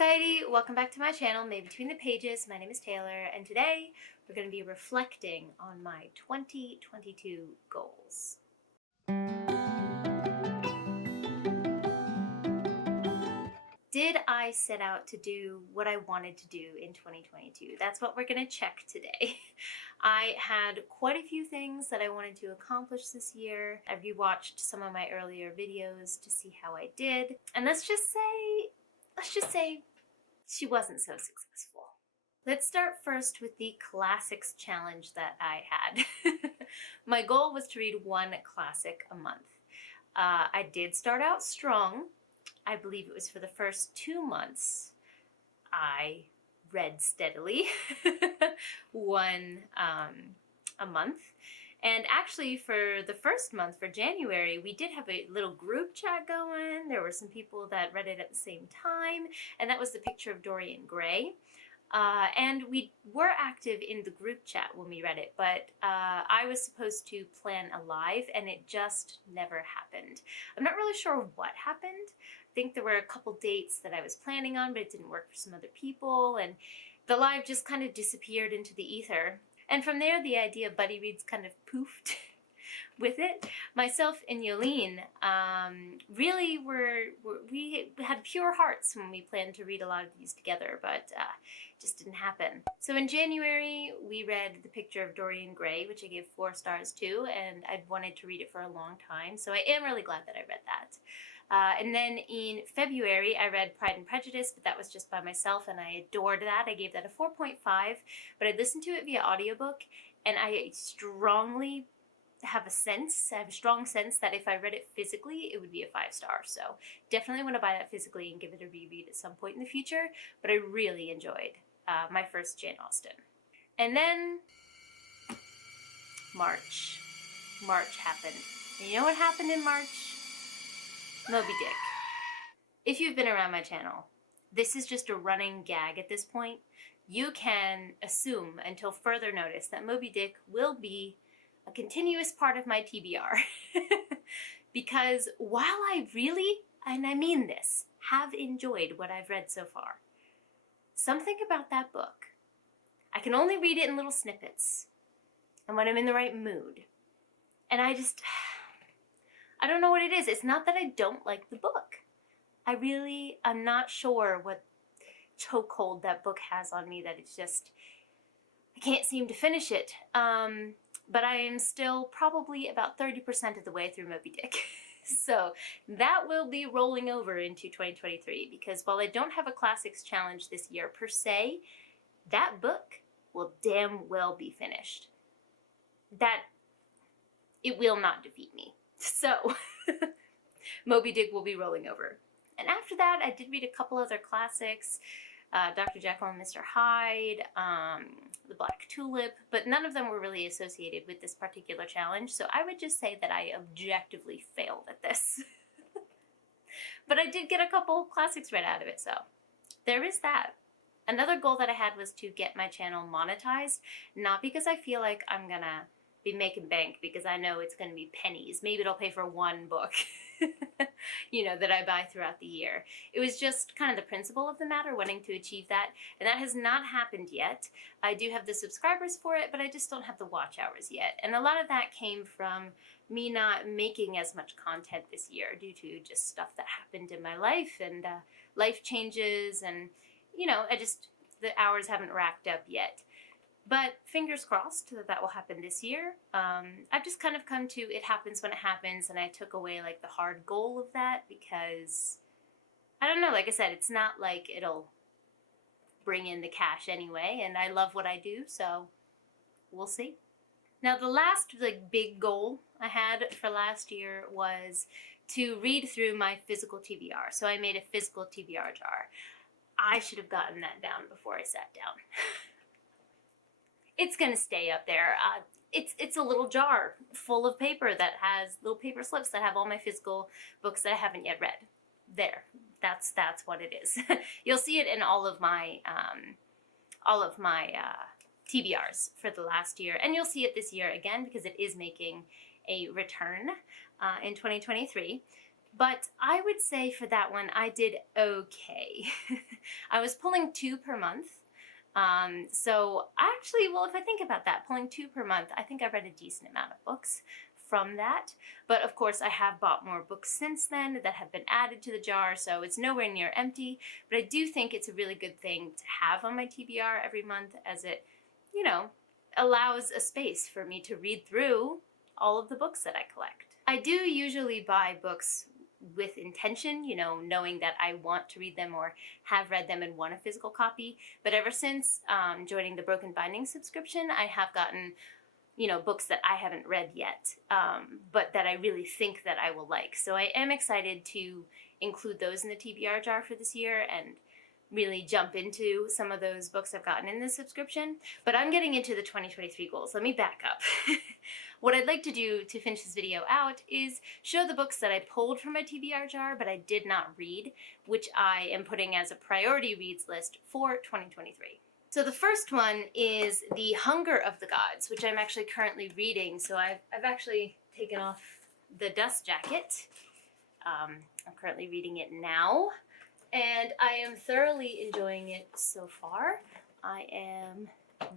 Alrighty, welcome back to my channel, Made Between the Pages. My name is Taylor, and today we're going to be reflecting on my 2022 goals. Did I set out to do what I wanted to do in 2022? That's what we're going to check today. I had quite a few things that I wanted to accomplish this year. I rewatched some of my earlier videos to see how I did, and let's just say she wasn't so successful. Let's start first with the classics challenge that I had. My goal was to read one classic a month. I did start out strong. I believe it was for the first 2 months. I read steadily, one a month. And actually for the first month, for January, we did have a little group chat going. There were some people that read it at the same time, and that was the Picture of Dorian Gray. And we were active in the group chat when we read it, but I was supposed to plan a live, and it just never happened. I'm not really sure what happened. I think there were a couple dates that I was planning on, but it didn't work for some other people, and the live just kind of disappeared into the ether. And from there, the idea of buddy reads kind of poofed with it. Myself and Yolene really we had pure hearts when we planned to read a lot of these together, but it just didn't happen. So in January, we read The Picture of Dorian Gray, which I gave 4 stars to, and I'd wanted to read it for a long time, so I am really glad that I read that. And then in February, I read Pride and Prejudice, but that was just by myself, and I adored that. I gave that a 4.5, but I listened to it via audiobook, and I strongly have a strong sense that if I read it physically, it would be a 5-star. So definitely want to buy that physically and give it a reread at some point in the future, but I really enjoyed my first Jane Austen. And then March happened. And you know what happened in March? Moby Dick. If you've been around my channel, this is just a running gag at this point. You can assume until further notice that Moby Dick will be a continuous part of my TBR. Because while I really, and I mean this, have enjoyed what I've read so far, something about that book, I can only read it in little snippets and when I'm in the right mood. And I don't know what it is. It's not that I don't like the book. I'm not sure what chokehold that book has on me, that it's just, I can't seem to finish it. But I am still probably about 30% of the way through Moby Dick. So that will be rolling over into 2023, because while I don't have a classics challenge this year per se, that book will damn well be finished. That, it will not defeat me. So Moby Dick will be rolling over. And after that, I did read a couple other classics. Dr. Jekyll and Mr. Hyde, The Black Tulip, but none of them were really associated with this particular challenge, so I would just say that I objectively failed at this. But I did get a couple classics read out of it, so there is that. Another goal that I had was to get my channel monetized, not because I feel like I'm gonna be making bank, because I know it's gonna be pennies. Maybe it'll pay for one book, you know, that I buy throughout the year. It was just kind of the principle of the matter, wanting to achieve that, and that has not happened yet. I do have the subscribers for it, but I just don't have the watch hours yet. And a lot of that came from me not making as much content this year due to just stuff that happened in my life, and life changes, and, you know, the hours haven't racked up yet. But fingers crossed that that will happen this year. I've just kind of come to it happens when it happens, and I took away like the hard goal of that, because I don't know, like I said, it's not like it'll bring in the cash anyway, and I love what I do, so we'll see. Now the last like big goal I had for last year was to read through my physical TBR. So I made a physical TBR jar. I should have gotten that down before I sat down. It's gonna stay up there. It's a little jar full of paper that has little paper slips that have all my physical books that I haven't yet read. There, that's what it is. You'll see it in all of my TBRs for the last year, and you'll see it this year again because it is making a return in 2023. But I would say for that one, I did okay. I was pulling 2 per month. So actually, well, if I think about that, pulling 2 per month, I think I read a decent amount of books from that. But of course, I have bought more books since then that have been added to the jar, so it's nowhere near empty. But I do think it's a really good thing to have on my TBR every month, as it, you know, allows a space for me to read through all of the books that I collect. I do usually buy books with intention, you know, knowing that I want to read them or have read them and want a physical copy. But ever since joining the Broken Binding subscription, I have gotten, you know, books that I haven't read yet, but that I really think that I will like. So I am excited to include those in the TBR jar for this year and really jump into some of those books I've gotten in this subscription. But I'm getting into the 2023 goals. Let me back up. What I'd like to do to finish this video out is show the books that I pulled from my TBR jar but I did not read, which I am putting as a priority reads list for 2023. So the first one is The Hunger of the Gods, which I'm actually currently reading. So I've actually taken off the dust jacket. I'm currently reading it now, and I am thoroughly enjoying it so far. I am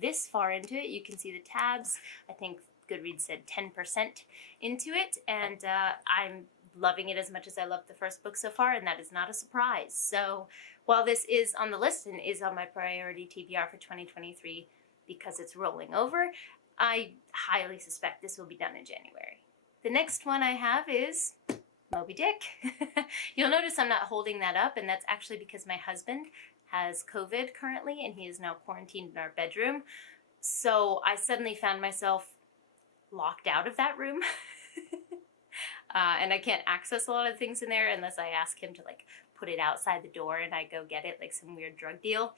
this far into it. You can see the tabs. I think Goodreads said 10% into it, and I'm loving it as much as I loved the first book so far, and that is not a surprise. So while this is on the list and is on my priority TBR for 2023 because it's rolling over, I highly suspect this will be done in January. The next one I have is Moby Dick. You'll notice I'm not holding that up, and that's actually because my husband has COVID currently, and he is now quarantined in our bedroom. So I suddenly found myself locked out of that room. And I can't access a lot of things in there unless I ask him to like put it outside the door and I go get it, like some weird drug deal.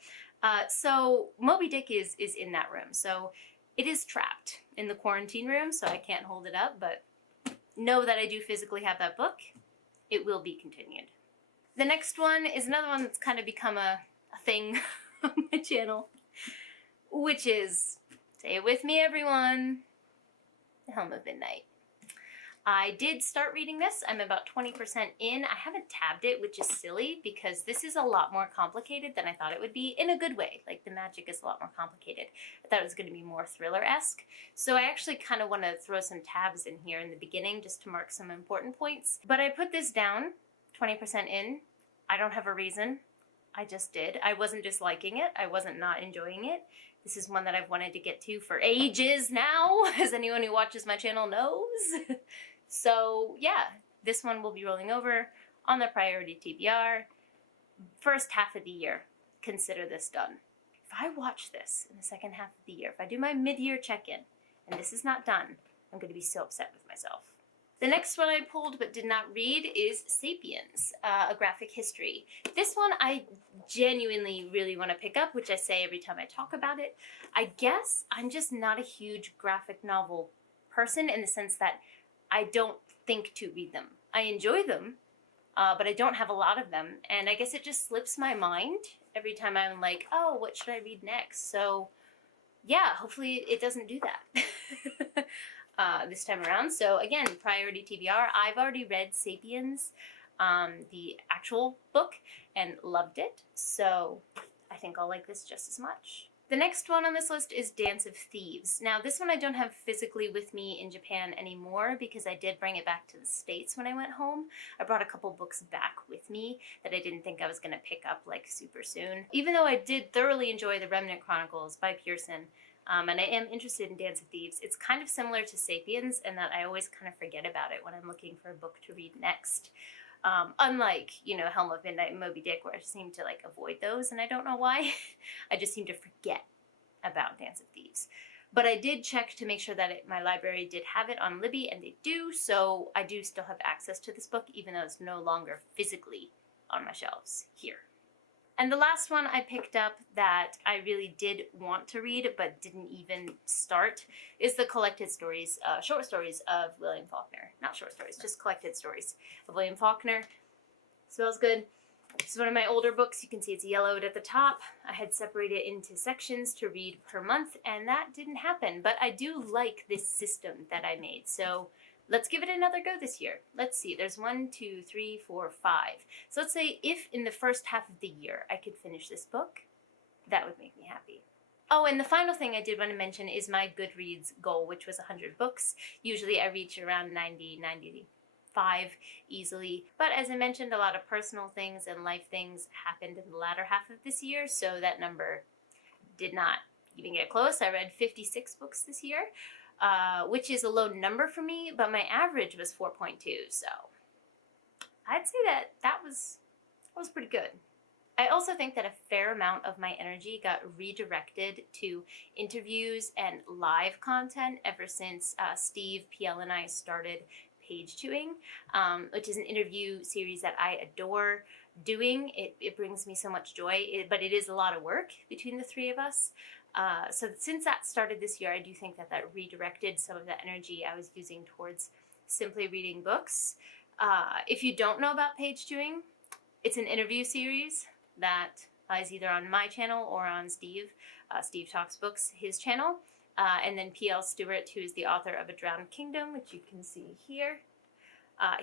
So Moby Dick is in that room. So it is trapped in the quarantine room, so I can't hold it up, but know that I do physically have that book. It will be continued. The next one is another one that's kind of become a thing on my channel, which is, say it with me everyone, The Helm of Midnight. I did start reading this. I'm about 20% in. I haven't tabbed it, which is silly because this is a lot more complicated than I thought it would be, in a good way. Like, the magic is a lot more complicated. I thought it was going to be more thriller-esque. So I actually kind of want to throw some tabs in here in the beginning just to mark some important points. But I put this down, 20% in. I don't have a reason. I just did. I wasn't disliking it. I wasn't not enjoying it. This is one that I've wanted to get to for ages now, as anyone who watches my channel knows. So yeah, this one will be rolling over on the priority TBR. First half of the year, consider this done. If I watch this in the second half of the year, if I do my mid-year check-in, and this is not done, I'm going to be so upset with myself. The next one I pulled but did not read is Sapiens, a graphic history. This one I genuinely really want to pick up, which I say every time I talk about it. I guess I'm just not a huge graphic novel person in the sense that I don't think to read them. I enjoy them, but I don't have a lot of them, and I guess it just slips my mind every time I'm like, oh, what should I read next? So yeah, hopefully it doesn't do that this time around. So again, priority TBR. I've already read Sapiens, the actual book, and loved it, so I think I'll like this just as much. The next one on this list is Dance of Thieves. Now, this one I don't have physically with me in Japan anymore because I did bring it back to the States when I went home. I brought a couple books back with me that I didn't think I was going to pick up like super soon. Even though I did thoroughly enjoy The Remnant Chronicles by Pearson, and I am interested in Dance of Thieves, it's kind of similar to Sapiens in that I always kind of forget about it when I'm looking for a book to read next. Unlike, you know, Helm of Midnight and Moby Dick, where I seem to like avoid those, and I don't know why. I just seem to forget about Dance of Thieves. But I did check to make sure that my library did have it on Libby, and they do, so I do still have access to this book, even though it's no longer physically on my shelves here. And the last one I picked up that I really did want to read but didn't even start is the collected stories, short stories of William Faulkner. Not short stories, just collected stories of William Faulkner. Smells good. This is one of my older books. You can see it's yellowed at the top. I had separated it into sections to read per month, and that didn't happen. But I do like this system that I made. So let's give it another go this year. Let's see, there's 1, 2, 3, 4, 5. So let's say if in the first half of the year I could finish this book, that would make me happy. Oh, and the final thing I did want to mention is my Goodreads goal, which was 100 books. Usually I reach around 90, 95 easily. But as I mentioned, a lot of personal things and life things happened in the latter half of this year, so that number did not even get close. I read 56 books this year, which is a low number for me, but my average was 4.2, so I'd say that was pretty good. I also think that a fair amount of my energy got redirected to interviews and live content ever since Steve, PL, and I started Page Chewing, which is an interview series that I adore doing. It brings me so much joy, but it is a lot of work between the three of us. So since that started this year, I do think that redirected some of the energy I was using towards simply reading books. If you don't know about Page Chewing, it's an interview series that is either on my channel or on Steve Talks Books, his channel. And then P.L. Stewart, who is the author of A Drowned Kingdom, which you can see here.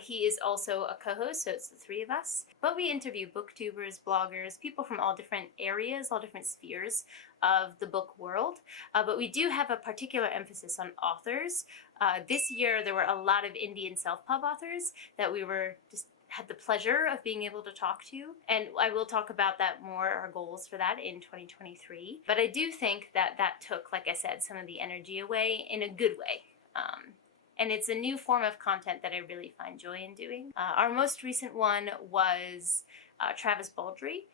He is also a co-host, so it's the three of us. But we interview booktubers, bloggers, people from all different areas, all different spheres of the book world. But we do have a particular emphasis on authors. This year there were a lot of indie and self-pub authors that we had the pleasure of being able to talk to, and I will talk about that more, our goals for that in 2023. But I do think that took, like I said, some of the energy away in a good way. And it's a new form of content that I really find joy in doing. Our most recent one was Travis Baldree,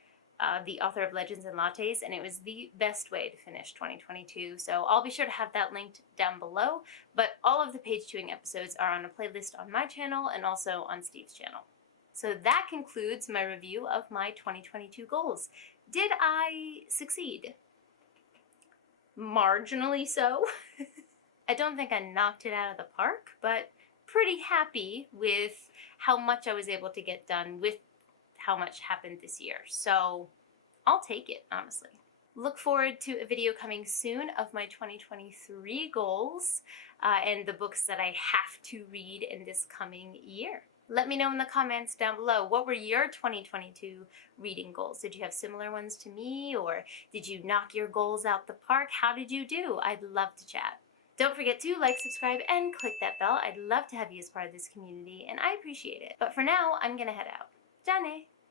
the author of Legends and Lattes, and it was the best way to finish 2022. So I'll be sure to have that linked down below, but all of the Page Chewing episodes are on a playlist on my channel and also on Steve's channel. So that concludes my review of my 2022 goals. Did I succeed? Marginally so. I don't think I knocked it out of the park, but pretty happy with how much I was able to get done with how much happened this year. So I'll take it, honestly. Look forward to a video coming soon of my 2023 goals and the books that I have to read in this coming year. Let me know in the comments down below, what were your 2022 reading goals? Did you have similar ones to me, or did you knock your goals out the park? How did you do? I'd love to chat. Don't forget to like, subscribe, and click that bell. I'd love to have you as part of this community, and I appreciate it. But for now, I'm gonna head out. Jane!